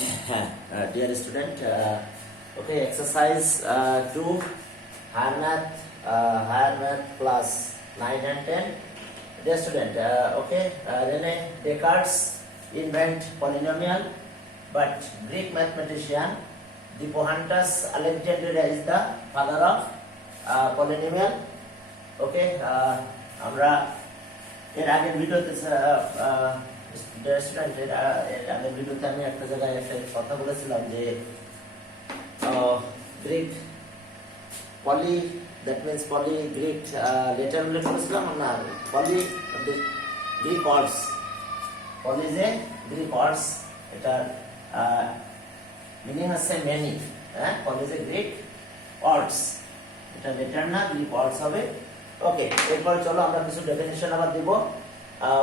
Dear student, okay, exercise 2, higher math class 9 and 10. Dear student, Rene Descartes invent polynomial, but Greek mathematician Diophantus Alexandria is the father of polynomial. Okay, আমরা এর আগের ভিডিওতে আগের ভিডিওতে আমি একটা জায়গায় একটা কথা বলেছিলাম যে Greek poly that means poly Greek letter উল্লেখ করেছিলাম না পলি গ্রিক ওয়ার্ডস পলি যে গ্রিক ওয়ার্ডস এটার মিনিং আছে মেনি হ্যাঁ পলি যে গ্রিক ওয়ার্ডস এটা লেটার না গ্রিক ওয়ার্ডস হবে ওকে এরপর চলো আমরা কিছু ডেফিনিশন আবার দিব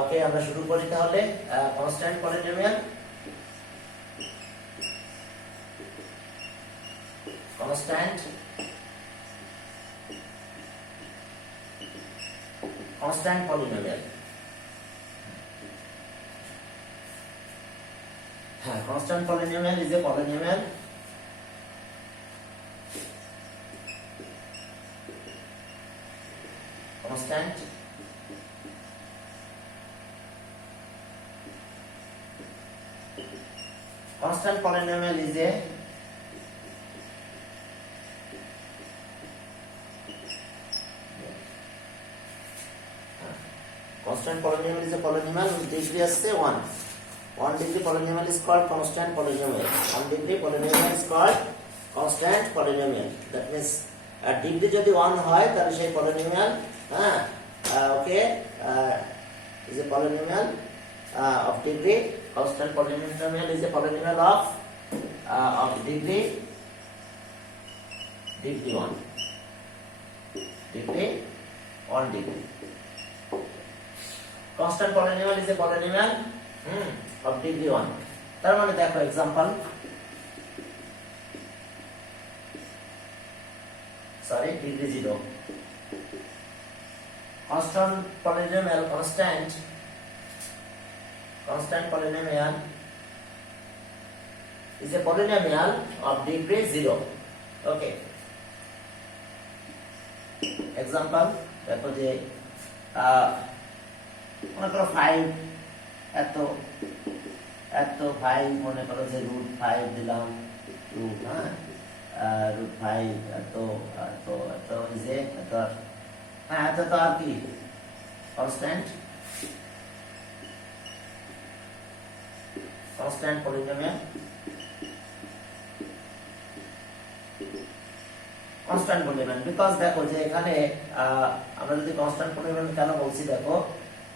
ওকে আমরা শুরু করি তাহলে constant polynomial constant polynomial constant polynomial is a polynomial constant polynomial is a constant polynomial is a polynomial whose degree is say 1 degree polynomial is called constant polynomial 1 degree polynomial is called constant polynomial that means degree যদি 1 হয় তাহলে সেই polynomial is a polynomial of degree constant polynomial is a polynomial of degree 1 degree constant polynomial is a polynomial of degree 1 তার মানে দেখো example degree 0 constant polynomial is a polynomial of degree 0 okay example দেখো যে মনে করো 5 এত 5 মনে করো যে √5 দিলাম 2 √5 এত যে এত এত তো আর কি constant polynomial because দেখো যে এখানে আমরা যদি constant polynomial কেন বলছি দেখো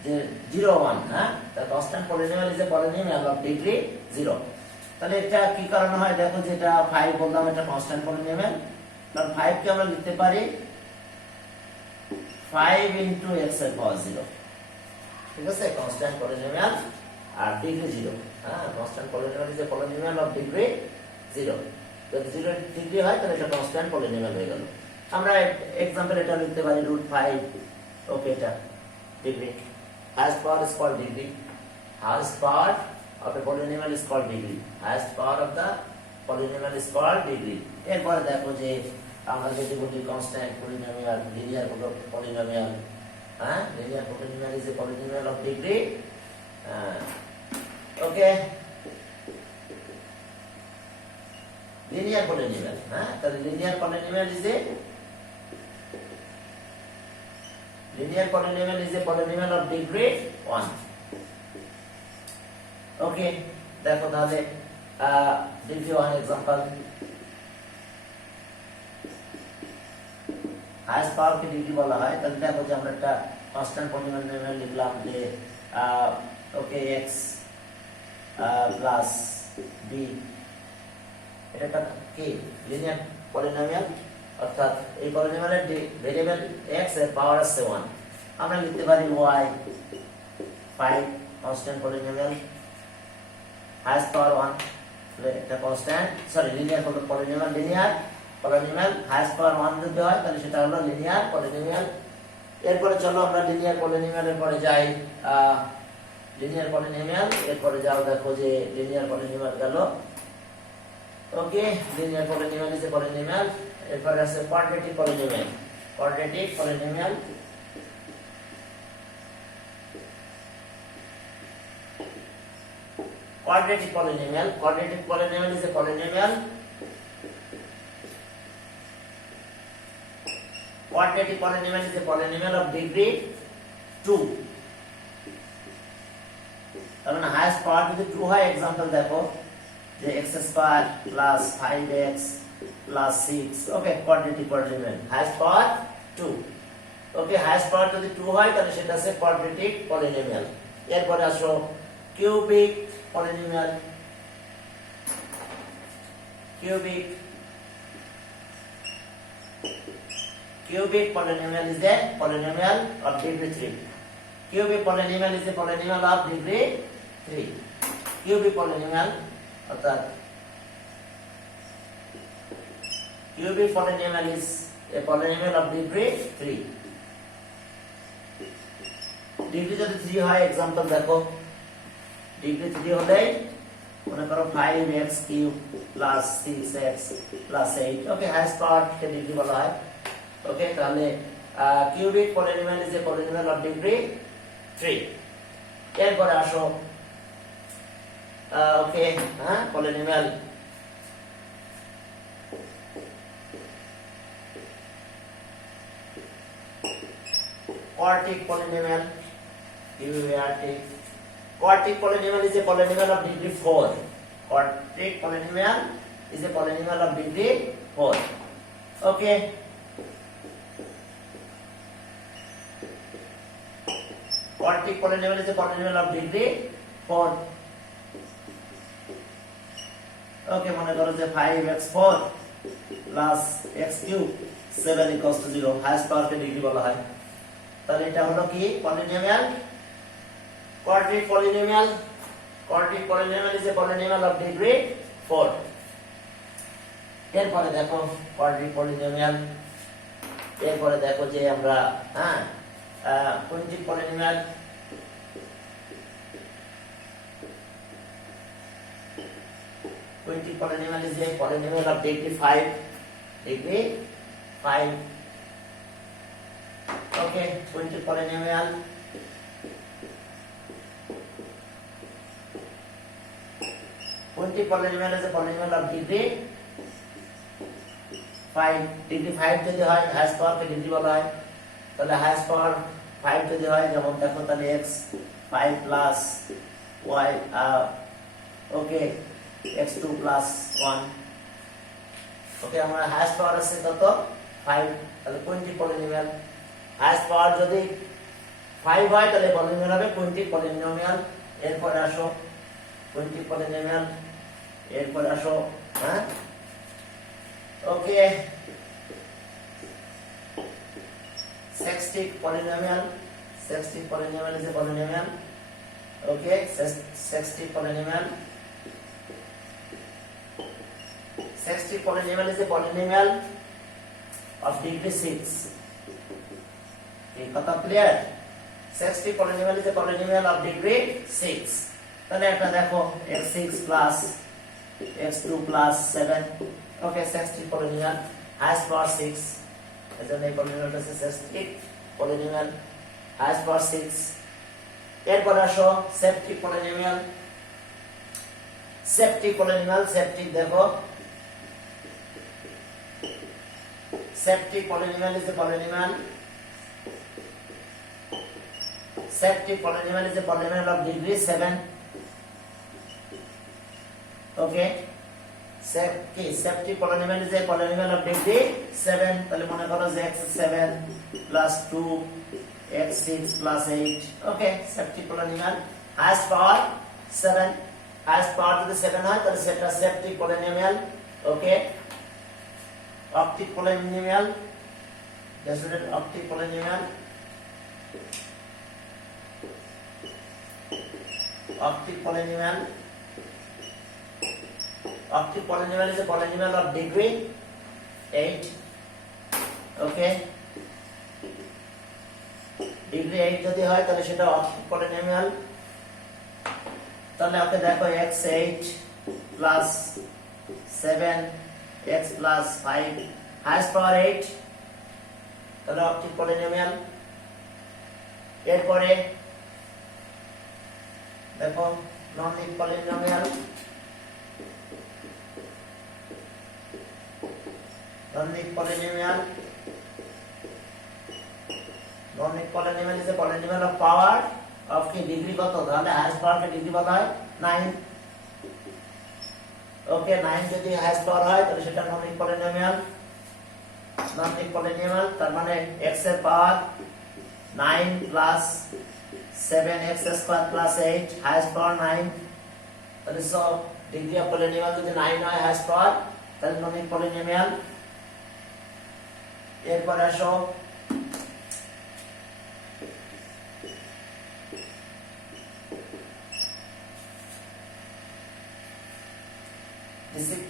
যে 0 1 হ্যাঁ the constant polynomial is a polynomial of degree 0 তাহলে এটা কি কারণে হয় দেখো যেটা 5 বললাম এটা constant polynomial কারণ 5 কে আমরা লিখতে পারি 5 into x এর পাওয়ার 0 ঠিক আছে constant polynomial আর degree 0 হ্যাঁ constant polynomial is a polynomial of degree 0 যদি 0 ডিগ্রি হয় তাহলে এটা constant polynomial হয়ে গেল আমরা एग्जांपल এটা লিখতে পারি √5 ওকে এটা degree highest power is called degree highest power of a polynomial is called degree highest power of the polynomial is called degree এরপর দেখো যে আমরা যদি বলি constant polynomial linear polynomial linear polynomial is a polynomial of degree okay linear polynomial তাহলে linear polynomial is a polynomial of degree 1 okay দেখো তাহলে degree 1 example highest power কে ডিগ্রি বলা হয় তাহলে দেখো যে আমরা একটা constant polynomial লিখলাম যে okay x plus b এটা কি লিনিয়ার পলিনোমিয়াল অর্থাৎ এই পলিনোমিয়ালের ভেরিয়েবল x এর পাওয়ার আছে 1 আমরা লিখতে পারি y 5 কনস্ট্যান্ট পলিনোমিয়াল হাইয়েস্ট পাওয়ার 1 এটা কনস্ট্যান্ট লিনিয়ার পলিনোমিয়াল হাইয়েস্ট পাওয়ার 1 যদি হয় তাহলে সেটা হলো লিনিয়ার পলিনোমিয়াল এরপরে চলো আমরা লিনিয়ার পলিনোমিয়ালের পরে যাই লিনিয়ার পলিনোমিয়াল এরপরে যাও দেখো যে লিনিয়ার পলিনোমিয়াল গেল okay linear polynomial is a polynomial এরপর আছে quadratic polynomial quadratic polynomial quadratic polynomial is a polynomial quadratic polynomial is a polynomial of degree 2 তার মানে হাইয়েস্ট পাওয়ার যদি 2 হয় एग्जांपल দেখো যে x square plus 5x plus 6 ওকে কোয়াড্রেটিক পলিনোমিয়াল হাইয়েস্ট পাওয়ার 2 ওকে হাইয়েস্ট পাওয়ার যদি 2 হয় তাহলে সেটা আছে কোয়াড্রেটিক পলিনোমিয়াল এরপরে আসো cubic polynomial cubic polynomial is a polynomial of degree 3 cubic polynomial is a polynomial of degree 3 cubic polynomial অর্থাৎ cubic polynomial is a polynomial of degree 3 ডিগ্রি যদি 3 হয় एग्जांपल দেখো ডিগ্রি 3 হলে মনে করো 5x cube plus 6x plus 8 ওকে হাইয়েস্ট পাওয়ার কে ডিগ্রি বলা হয় ওকে তাহলে cubic polynomial is a polynomial of degree 3 এরপরে আসো ওকে হ্যাঁ polynomial quadratic polynomial Quartic polynomial is a polynomial of degree 4. Quartic polynomial is a polynomial of degree 4. Okay. Quartic polynomial is a polynomial of degree 4. Okay, মনে করো যে 5x4 plus x cube 7 equals to 0 হাইয়েস্ট পাওয়ার কে ডিগ্রি বলা হয় তাহলে এটা হলো কি polynomial quadratic polynomial is a polynomial of degree 4 এরপরে দেখো quadratic polynomial এরপরে দেখো যে আমরা হ্যাঁ quintic polynomial is a polynomial of degree 5 okay quintic polynomial Quintic polynomial is a polynomial of degree 5 degree 5 যদি হয় হাইয়েস্ট পাওয়ার কে ডিগ্রি বলা হয় তাহলে হাইয়েস্ট পাওয়ার 5 যদি হয় যেমন দেখো তাহলে x 5 প্লাস y ওকে x2 প্লাস 1 ওকে আমরা হাইয়েস্ট পাওয়ার আছে কত 5 তাহলে quintic polynomial হাইয়েস্ট পাওয়ার যদি 5 হয় তাহলে পলিনোমিয়াল হবে quintic polynomial এরপর আসো quintic polynomial এরপর আসো হ্যাঁ ওকে sextic polynomial is a polynomial okay sextic polynomial is a polynomial of degree 6 এই কথা clear sextic polynomial is a polynomial of degree 6 তাহলে এটা দেখো x6 plus x2 plus 7 ওকে sextic polynomial হাইয়েস্ট পাওয়ার 6 এজন্য এই পলিনোমিয়ালটা হচ্ছে sextic polynomial হাইয়েস্ট পাওয়ার 6 এরপর আসো septic polynomial septic দেখো septic polynomial is a polynomial of degree 7 okay septic polynomial is a polynomial of degree 7 তাহলে মনে করো যে x7 plus 2 x6 plus 8 okay septic polynomial highest power 7 highest power যদি 7 হয় তাহলে সেটা septic polynomial okay octic polynomial that's what octic polynomial octic polynomial is a polynomial of degree 8 okay degree 8 যদি হয় তাহলে সেটা octic polynomial তাহলে আপনি দেখো x8 plus 7x plus 5 highest power 8 তাহলে অক্টিভ পলিনোমিয়াল এরপরে দেখো নন লিভ polynomial non-linear polynomial is a polynomial of power of কি ডিগ্রি কত তাহলে হাইয়েস্ট পাওয়ার কে ডিগ্রি বলা হয় 9 ওকে 9 যদি হাইয়েস্ট পাওয়ার হয় তাহলে সেটা non-linear polynomial তার মানে x এর power 9 plus 7x square plus 8 highest power 9 তাহলে সো ডিগ্রি অফ polynomial যদি 9 হয় হাইয়েস্ট পাওয়ার তাহলে non-linear polynomial এরপরে আসো distinct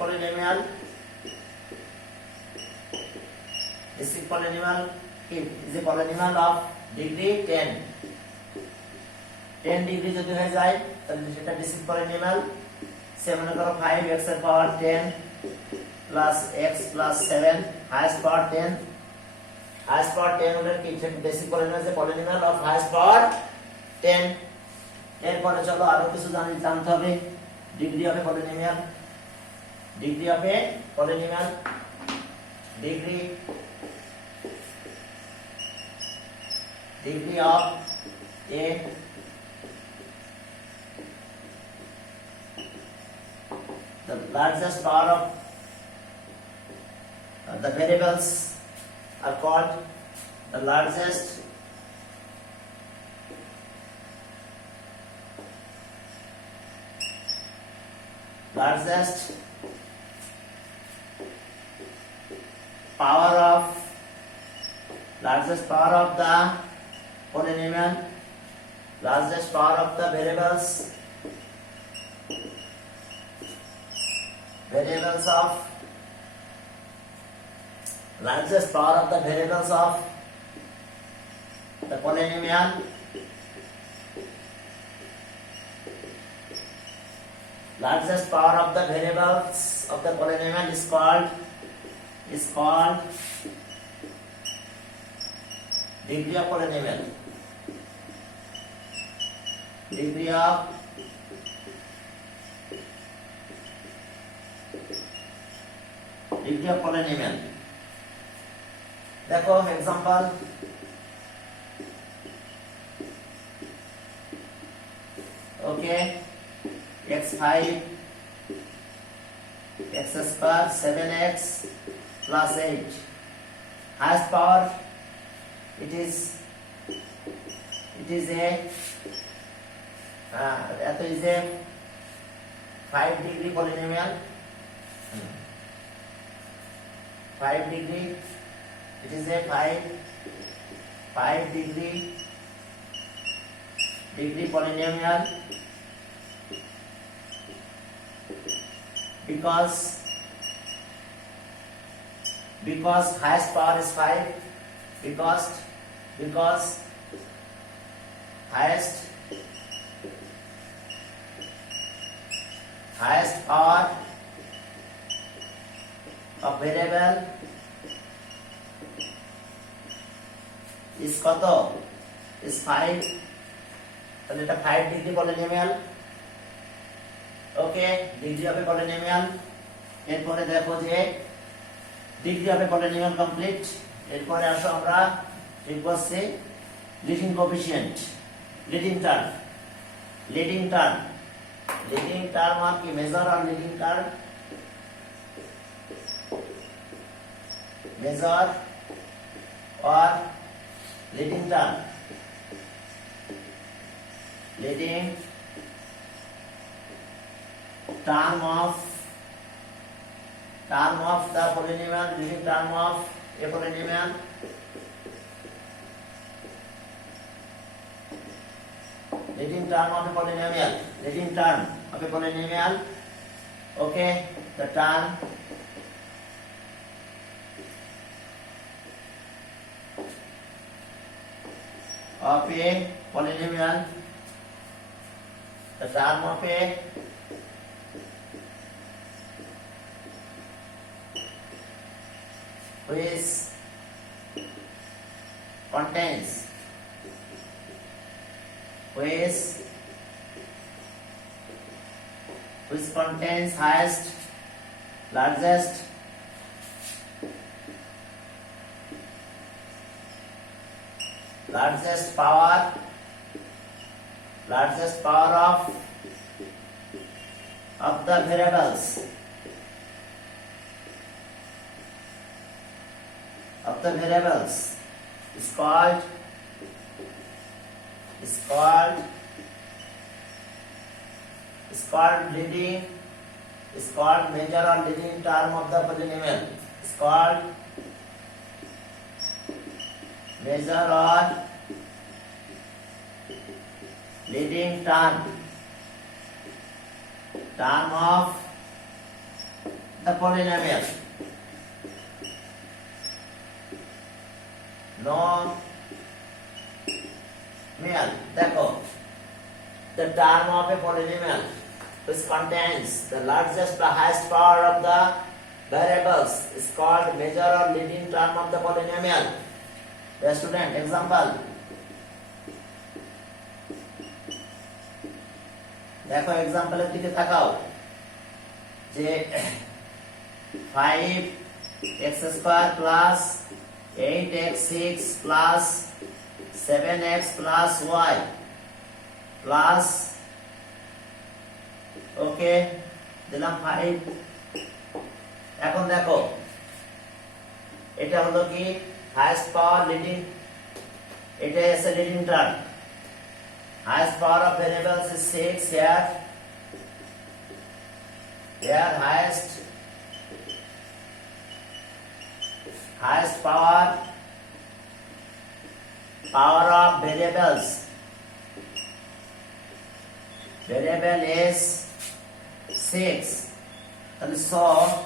polynomial is a polynomial of degree 10 ডিগ্রি যদি হয়ে যায় তাহলে সেটা distinct polynomial সে মনে করো 5x এর পাওয়ার 10 plus x plus 7 highest power 10 highest power 10 হলে কি সেটা বেসিক পলিনোমিয়াল যে পলিনোমিয়াল অফ হাইয়েস্ট পাওয়ার 10 এরপরে চলো আরো কিছু জানতে হবে degree of polynomial degree of a polynomial degree of a the largest power of the variables are called the largest power of the polynomial, largest power of the variables of largest power of the variables of the polynomial largest power of the variables of the polynomial is called degree of polynomial. Degree of polynomial. देखो example okay x5 x square 7x plus 8 highest power it is a that is a 5 degree polynomial 5 degree it is a 5 degree polynomial because highest power is 5 because highest power of variable is কত is 5 তাহলে এটা 5 degree polynomial okay degree of এ পলিনোমিয়াল এরপরে দেখো যে degree of A polynomial complete এরপরে আসো আমরা শিখব হচ্ছে লিডিং কোএফিশিয়েন্ট লিডিং টার্ম আর কি মেজর আর leading term major or leading term of the polynomial leading term of a polynomial leading term of a polynomial okay the term of a polynomial the term of a which contains highest, largest power of the variables is called major or leading term of the polynomial. Is called major or leading term of the polynomial. देखो, the term of a polynomial which contains the largest or highest power of the variables is called major or leading term of the polynomial. The student, example. देखो एग्जांपल दिखे ताकाओ जे 5x² plus 8x6 plus 7x plus y plus ওকে দিলাম 5 এখন দেখো এটা হলো কি হাইয়েস্ট পাওয়ার লিডিং এটা আছে leading term highest power of variables is 6 here highest power of variable is 6 and so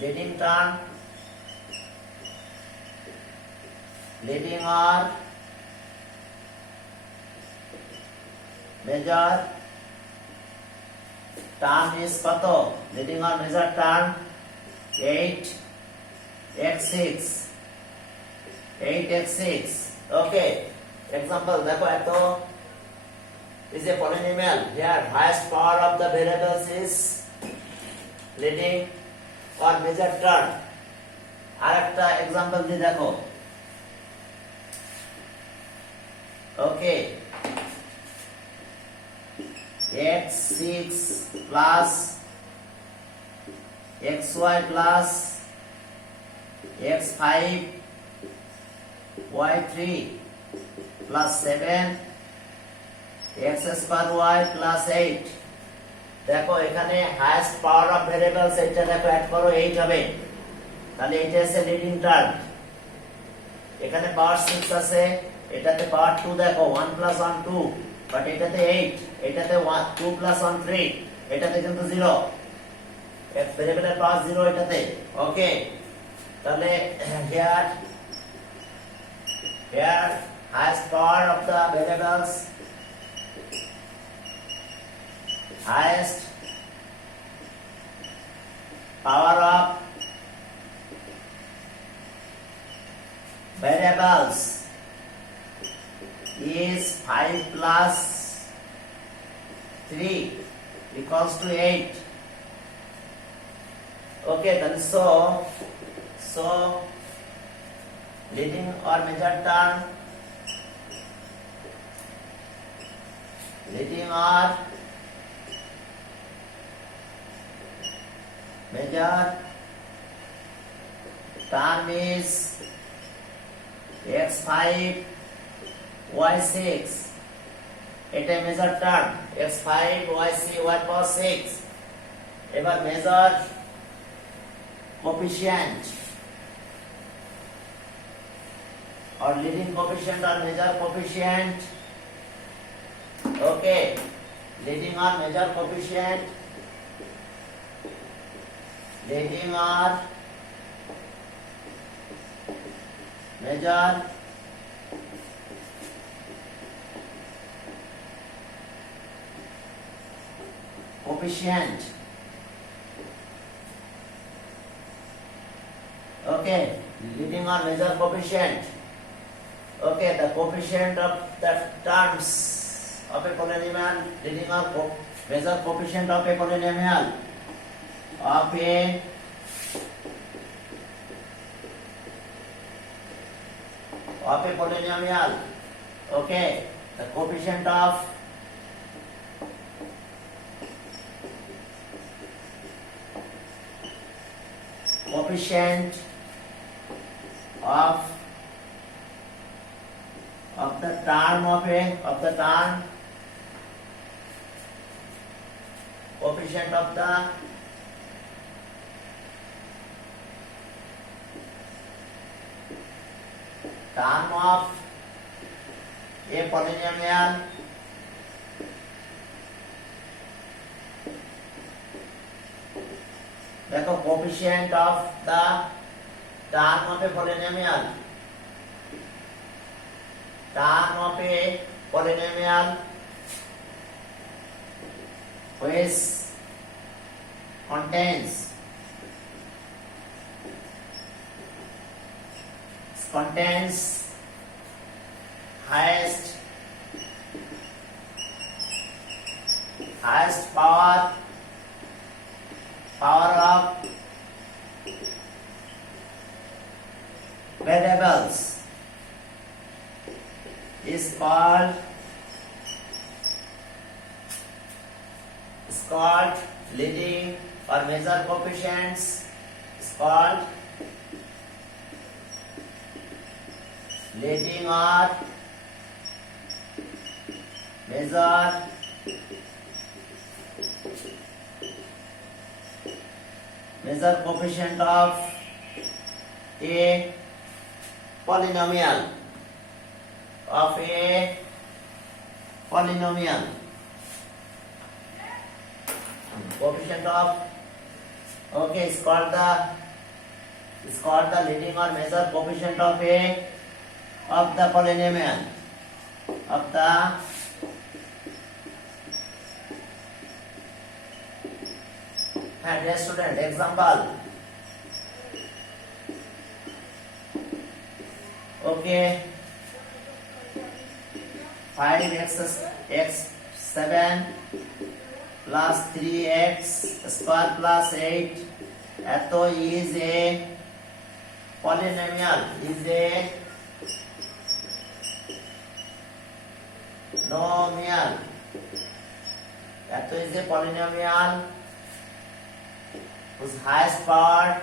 leading term leading or major term is কত leading or major term 8x6 okay example দেখো এত is a polynomial here highest power of the variables is leading or major term আরেকটা example দিয়ে দেখো okay x6 plus xy plus x5 y3 plus 7 x square y plus 8 দেখো এখানে highest power of variables এটা দেখো অ্যাড করো 8 হবে তাহলে এটা আছে লিডিং টার্ম এখানে পাওয়ার 6 আছে এটাতে পাওয়ার 2 দেখো 1 plus 1 2 বাট এটাতে 8 এটাতে 2 plus 1 3 এটাতে কিন্তু 0 এক ভেরিয়েবলের পাওয়ার 0 এটাতে ওকে তাহলে here highest power of the variables highest power of variables is 5 plus 3 equals to 8 okay then so leading or major term leading or major term is x5 y6 এটা major term x5 y6 y power 6 এবার major coefficient or leading coefficient or major coefficient okay leading or major coefficient leading or major coefficient Okay, leading or major coefficient. Okay, the coefficient of the terms of a polynomial, leading or major coefficient of a polynomial of a polynomial. Okay, the coefficient of the term coefficient of the term of a polynomial देखो coefficient of the term of a polynomial which contains highest power of variables is called leading or major coefficients is called leading or major coefficient of a polynomial coefficient of is called the leading or major coefficient of the polynomial of the dear student, example. Okay, 5x7 plus 3x square plus 8 eto is a polynomial, is a nomial. Eto is a polynomial whose highest power